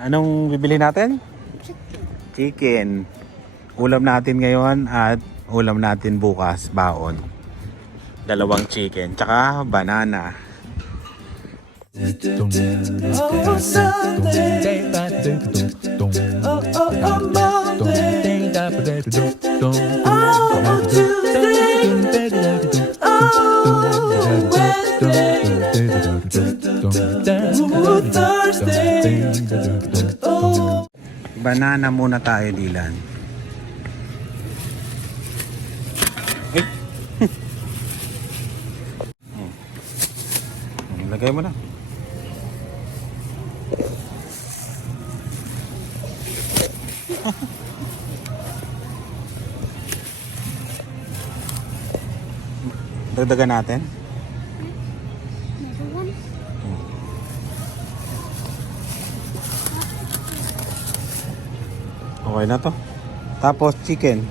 Anong bibili natin? Chicken. Ulam natin ngayon at ulam natin bukas, baon. Dalawang chicken, tsaka banana. Banana muna tayo, Dylan. Ay. Lagay mo na. Dagdagan natin. Okay na to. Tapos chicken.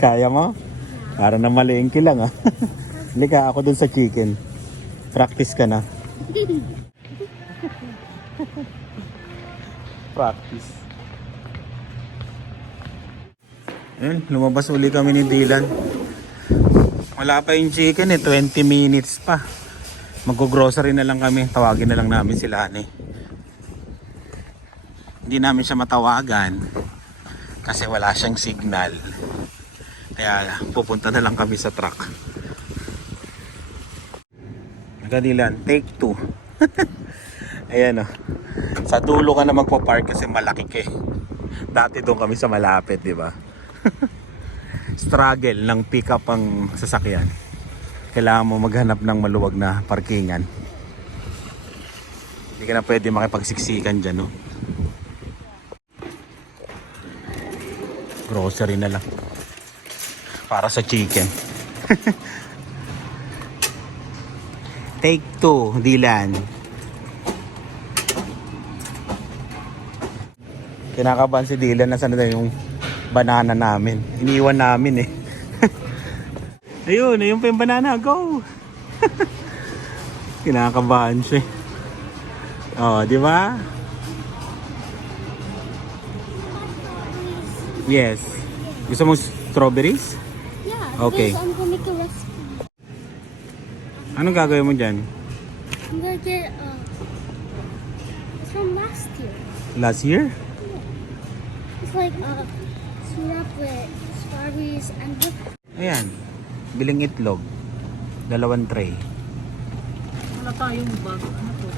Kaya mo? Para na malengke lang ah. Halika ako dun sa chicken. Practice ka na. Practice. Ayun, lumabas uli kami ni Dylan. Wala pa yung chicken eh, 20 minutes pa. Mag-grocery na lang kami. Tawagin na lang namin sila ni. Hindi namin siya matawagan kasi wala siyang signal. Kaya pupunta na lang kami sa truck. Nagadilan, take 2. Ayan o. Sa dulo ka na magpa-park kasi malaki ka eh. Dati doon kami sa malapit, di ba? Struggle ng pick up ang sasakyan. Kailangan mo maghanap ng maluwag na parkingan. Hindi ka na pwede makipagsiksikan dyan, no? Grocery na lang para sa chicken. Take 2, Dylan. Kinakabahan si Dylan na sana yung banana namin. Iniwan namin eh. Ayun, ayun pa yung banana. Go! Kinakabahan siya. Oh, di ba? Yes. Gusto mo strawberries? Yeah. Okay. I'm gonna make a recipe. Anong gagawin mo dyan? I'm gonna get it's from last year. Last year? It's like syrup with strawberries and Ayan. Biling itlog. 2 tray. Wala tayong bag. Ano to?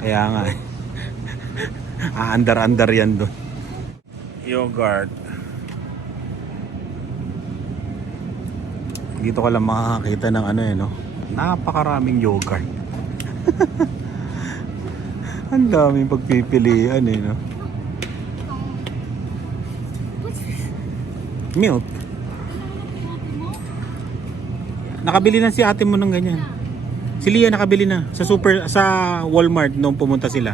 Kaya nga eh. Andar-andar yan doon. Yogurt. Dito ka lang makakakita ng ano eh, no? Napakaraming yogurt. Ang daming pagpipilian eh, no? Milk. Nakabili na si ate mo ng ganyan. Si Lia nakabili na sa Walmart nung pumunta sila.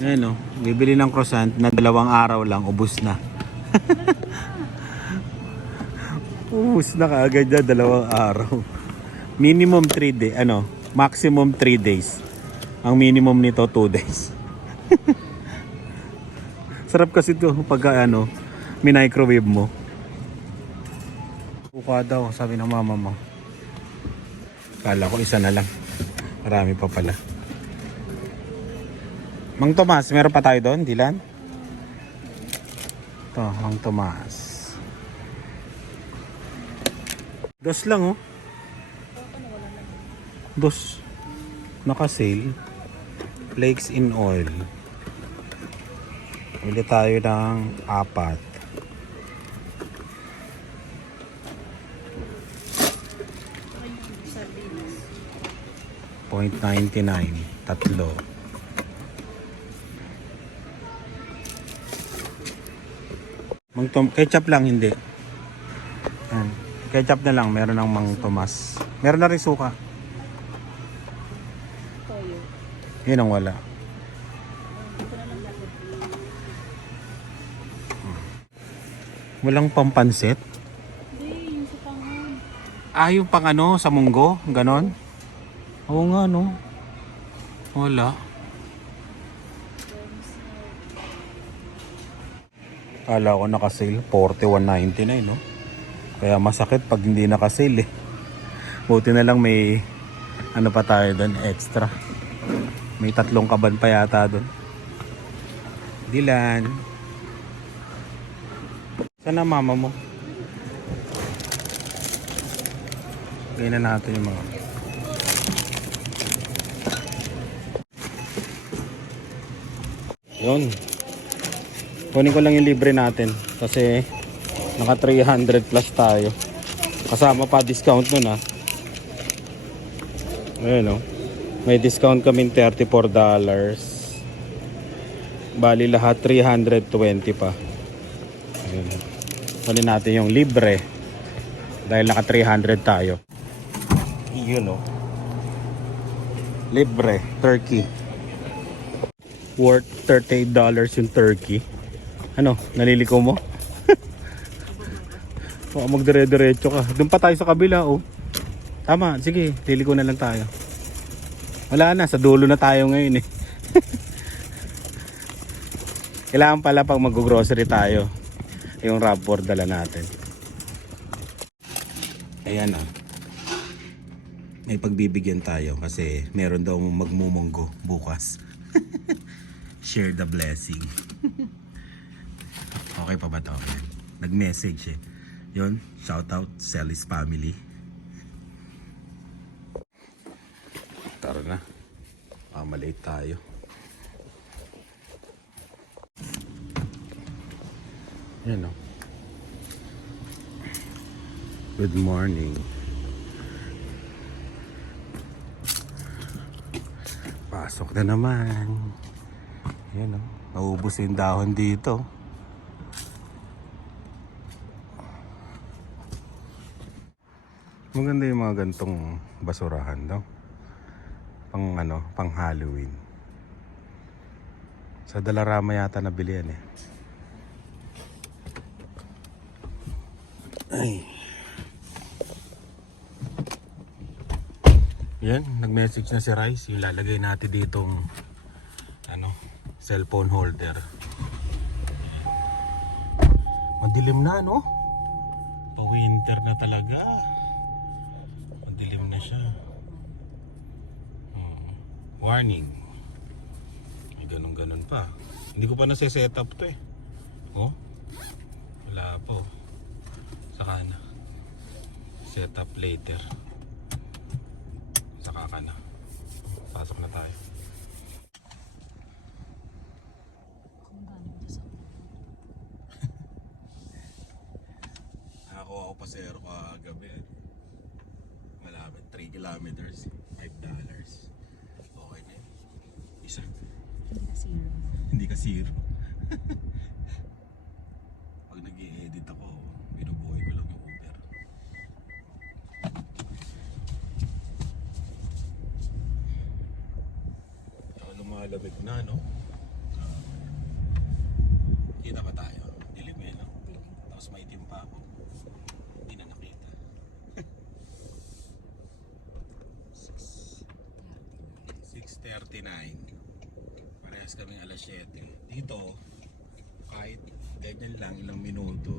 Ayan o, bibili ng croissant na 2 araw lang, ubos na. Ubos na kaagad na 2 araw. Minimum 3 days, maximum 3 days. Ang minimum nito 2 days. Sarap kasi ito pag microwave mo. Buka daw, sabi ng mama mo. Kala ko isa na lang. Marami pa pala. Mang Tomas, meron pa tayo doon, Dylan? Ito, Mang Tomas. 2 lang, oh. 2. Naka-sale. Flakes in oil. Bili tayo ng 4. $0.99. 3. Ketchup lang, hindi. Ketchup na lang, meron ng Mang Tomas. Meron na rin suka. Yun ang wala. Walang pampansit? Hindi, yung sa pangan. Ah, yung pang sa munggo? Ganon? Oo nga, no? Wala. Kala ko naka-sale, 41.99 no? Kaya masakit pag hindi naka-sale eh. Buti na lang may ano pa tayo doon, extra. May 3 kaban pa yata doon. Dilan. Saan na mama mo? Gawin na natin yung mga... Yun. Kunin ko lang yung libre natin. Kasi naka 300 plus tayo. Kasama pa discount nun ah. Ayun oh. May discount kami $34. Bali lahat 320 pa. Ayun. Kunin natin yung libre. Dahil naka 300 tayo. Yun oh. Libre, turkey. Worth $38 yung turkey. Ano, naliliko mo? Baka magdire-diretso ka. Doon pa tayo sa kabila oh. Tama, sige, liliko na lang tayo. Wala na, sa dulo na tayo ngayon eh. Kailangan pala pag mag-grocery tayo, yung RAV4 dala natin. Ayan ah. May pagbibigyan tayo kasi meron daw magmumunggo bukas. Share the blessing. Okay pa ba to? Nag-message eh. Yun, shout out Celis family. Tara na. Maliit tayo. Yan o. Good morning. Pasok na naman. Yan o. Naubos yung dahon dito. Maganda yung mga gantong basurahan daw. Pang ano, pang Halloween. Sa Dalarama yata nabili yan eh. Ay. Yan, nag-message na si Rice. Yung lalagay natin ditong ano, cellphone holder. Madilim na no? Pa-winter na talaga. Madilim na siya. Warning. May ganun-ganun pa. Hindi ko pa nase-set up to eh. Oh. Wala pa oh. Saka na. Set up later. Saka ka na. Pasok na tayo. Nakakuha ako pasero kagabi. Malapit 3 kilometers, $5. Okay na yun. Isa. Hindi ka zero. Pag nag-i-edit ako, binubuhay ko lang yung Uber. Lumalamig na, no? Kita pa tayo. Dilim eh, no? Tapos maitim pa ako. Hindi na nakita. 6:39. Parehas kaming alas 7. Dito, kahit ganyan lang, ilang minuto,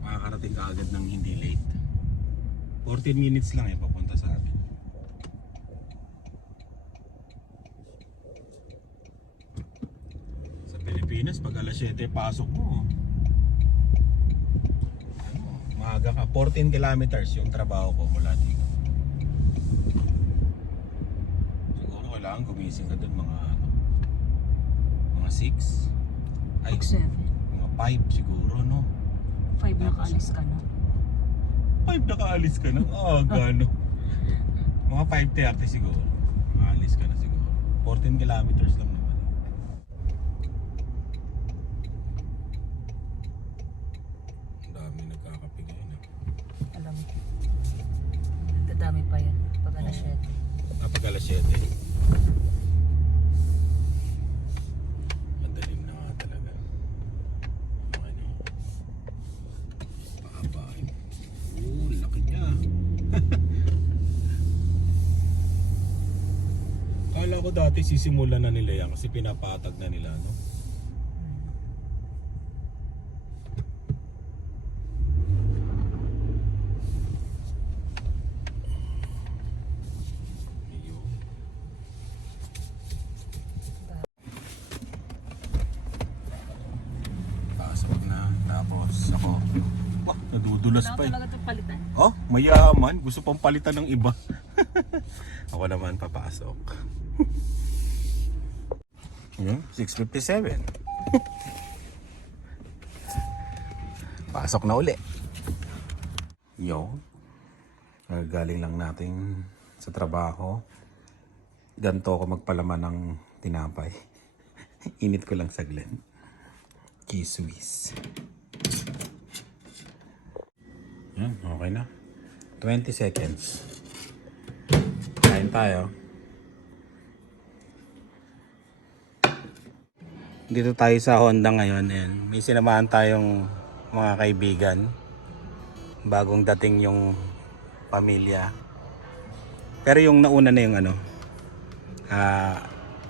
makakarating ka agad ng hindi late. 14 minutes lang eh, papunta sa amin. Sa Pilipinas, pag alas 7 pasok mo, ano, maaga ka. 14 kilometers yung trabaho ko mula dito. Siguro kailangan gumising ka dun mga ano, mga 6 ay 7. mga 5 siguro, no? 5 na kaalis ka na. 5 nakaalis ka na? Gano? Mga 5:30 siguro. Maalis ka na siguro. 14 kilometers lang naman. Ang dami nagkakape ngayon. Alam mo. Dadami pa yan. Pag alas 7. Kapag alas 7. Madaling na nga talaga. Ano? Pahabain. Laki niya. Akala ko dati sisimulan na nila yan kasi pinapatag na nila, no? Ayun. Pasok na. Tapos ako. Wah, nadudulas pa eh. Talaga ito palitan. Oh, mayaman. Gusto pang palitan ng iba. Ako naman papasok. Yun, 6:57. Pasok na uli. Yo. Galing lang natin sa trabaho. Ganto ako magpalaman ng tinapay. Init ko lang saglit. Cheese whiz. Yan, okay na. 20 seconds. Kain tayo. Dito tayo sa Honda ngayon. Yan. May sinamahan tayong mga kaibigan. Bagong dating yung pamilya. Pero yung nauna na yung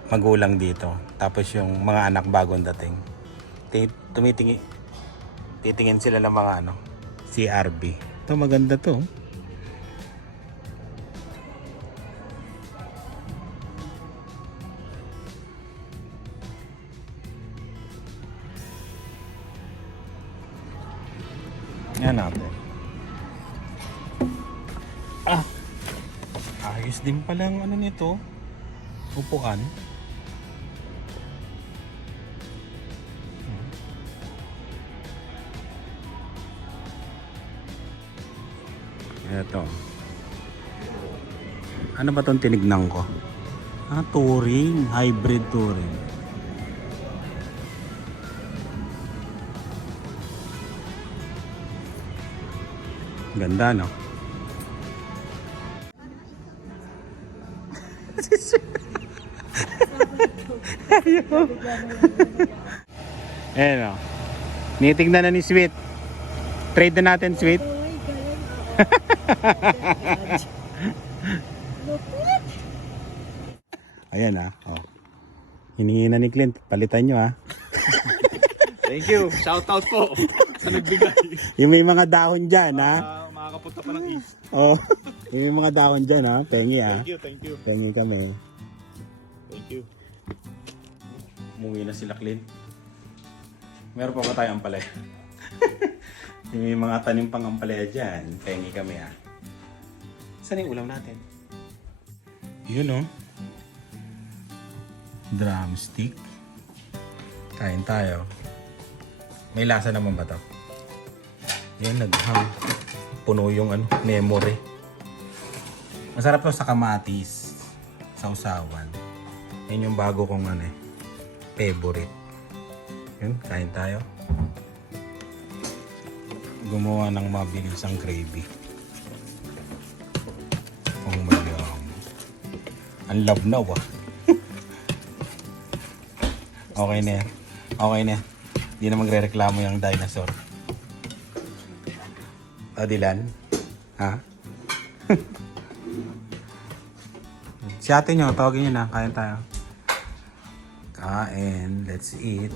magulang dito. Tapos yung mga anak bagong dating. Titingin sila ng mga CRV. Ito maganda to. Yan natin. Ayos din pala ang nito. Upuan. Ito. Ano ba itong tinignan ko? Touring. Hybrid touring. Ganda, no? Ayan, o. Nitignan na ni Sweet. Trade na natin, Sweet. Ayan, oh. Hiningi na ni Clint. Palitan nyo, Thank you. Shout out po sa nagbigay. Yung may mga dahon dyan, Makakapunta pa ng east. Oh, yung may mga dahon dyan, Pengi, Thank you. Pengi kami. Thank you. Umuwi na sila, Clint. Meron pa ba tayong ampalaya? Yung may mga tanim pang ampalaya dyan. Pengi kami, Saan yung ulam natin? Yun, drumstick. Kain tayo. May lasa naman ba to? Yan, naghang. Puno yung memory. Masarap to sa kamatis. Sausawan. Yan yung bago kong favorite. Yun, kain tayo. Gumawa ng mabilisang gravy. Oh my God. Ang labnaw, Okay na yan. Okay na yan. Hindi na magre-reklamo yung dinosaur. Dilan? Si ate nyo, tawagin nyo na. Kain tayo. Kain. Let's eat.